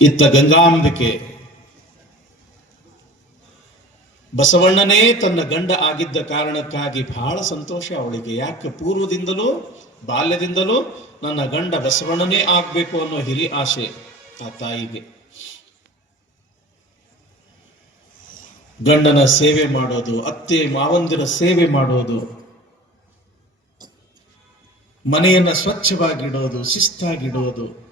ಇತ್ತ ಗಂಗಾಂಬಿಕೆ. ಬಸವಣ್ಣನೇ ತನ್ನ ಗಂಡ ಆಗಿದ್ದ ಕಾರಣಕ್ಕಾಗಿ ಬಹಳ ಸಂತೋಷ ಅವಳಿಗೆ. ಯಾಕೆ? ಪೂರ್ವದಿಂದಲೂ, ಬಾಲ್ಯದಿಂದಲೂ ನನ್ನ ಗಂಡ ಬಸವಣ್ಣನೇ ಆಗ್ಬೇಕು ಅನ್ನೋ ಹಿರಿ ಆಸೆ ಆ ತಾಯಿಗೆ. ಗಂಡನ ಸೇವೆ ಮಾಡೋದು, ಅತ್ತೆ ಮಾವಂದಿರ ಸೇವೆ ಮಾಡೋದು, ಮನೆಯನ್ನ ಸ್ವಚ್ಛವಾಗಿಡೋದು, ಶಿಸ್ತಾಗಿಡೋದು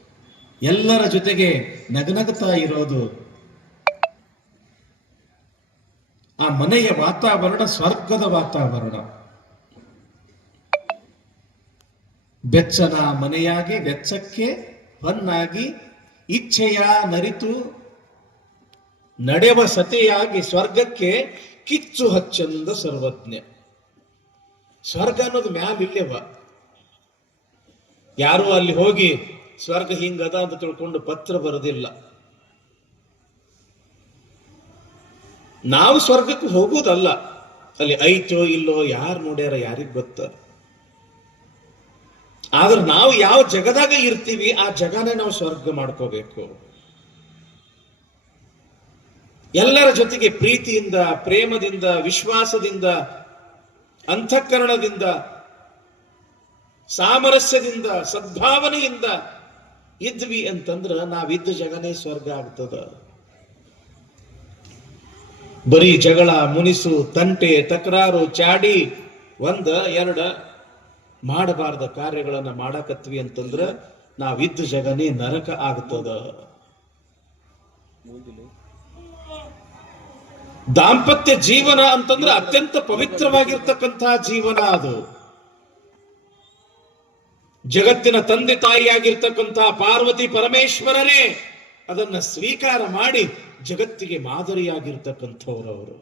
ಎಲ್ಲರ ಜೊತೆಗೆ ನಗನಗುತ್ತಾ ಇರೋದು. ಆ ಮನೆಯ ವಾತಾವರಣ ಸ್ವರ್ಗದ ವಾತಾವರಣ. ಬೆಚ್ಚನ ಮನೆಯಾಗಿ, ಬೆಚ್ಚಕ್ಕೆ ಹೊನ್ನಾಗಿ, ಇಚ್ಛೆಯ ನರಿತು, ನಡೆವ ಸತೆಯಾಗಿ ಸ್ವರ್ಗಕ್ಕೆ ಕಿಚ್ಚು ಹಚ್ಚಂದ ಸರ್ವಜ್ಞ. ಸ್ವರ್ಗ ಅನ್ನೋದು ಮ್ಯಾಲ ಇಲ್ಲೇವ ಯಾರು ಅಲ್ಲಿ ಹೋಗಿ ಸ್ವರ್ಗ ಹಿಂಗದ ಅಂತ ತಿಳ್ಕೊಂಡು ಪತ್ರ ಬರೋದಿಲ್ಲ. ನಾವು ಸ್ವರ್ಗಕ್ಕೆ ಹೋಗೋದಲ್ಲ ಅಲ್ಲಿ ಐತೋ ಇಲ್ಲೋ ಯಾರು ನೋಡ್ಯಾರ ಯಾರಿಗ್ ಗೊತ್ತ ಆದ್ರೆ ನಾವು ಯಾವ ಜಗದಾಗ ಇರ್ತೀವಿ, ಆ ಜಗನೇ ನಾವು ಸ್ವರ್ಗ ಮಾಡ್ಕೋಬೇಕು. ಎಲ್ಲರ ಜೊತೆಗೆ ಪ್ರೀತಿಯಿಂದ, ಪ್ರೇಮದಿಂದ, ವಿಶ್ವಾಸದಿಂದ, ಅಂತಃಕರಣದಿಂದ, ಸಾಮರಸ್ಯದಿಂದ, ಸದ್ಭಾವನೆಯಿಂದ ಇದ್ವಿ ಅಂತಂದ್ರ ಇದ್ದ ಜಗನೇ ಸ್ವರ್ಗ ಆಗ್ತದ. ಬರೀ ಜಗಳ, ಮುನಿಸು, ತಂಟೆ, ತಕರಾರು, ಚಾಡಿ, ಒಂದ, ಎರಡ ಮಾಡಬಾರ್ದ ಕಾರ್ಯಗಳನ್ನ ಮಾಡಕತ್ವಿ ಅಂತಂದ್ರ ಇದ್ದ ಜಗನೇ ನರಕ ಆಗ್ತದ. ದಾಂಪತ್ಯ ಜೀವನ ಅಂತಂದ್ರೆ ಅತ್ಯಂತ ಪವಿತ್ರವಾಗಿರ್ತಕ್ಕಂತಹ ಜೀವನ ಅದು. ಜಗತ್ತಿನ ತಂದೆ ತಾಯಿಯಾಗಿರ್ತಕ್ಕಂತಹ ಪಾರ್ವತಿ ಪರಮೇಶ್ವರರೇ ಅದನ್ನ ಸ್ವೀಕಾರ ಮಾಡಿ ಜಗತ್ತಿಗೆ ಮಾದರಿಯಾಗಿರ್ತಕ್ಕಂಥವ್ರು ಅವರು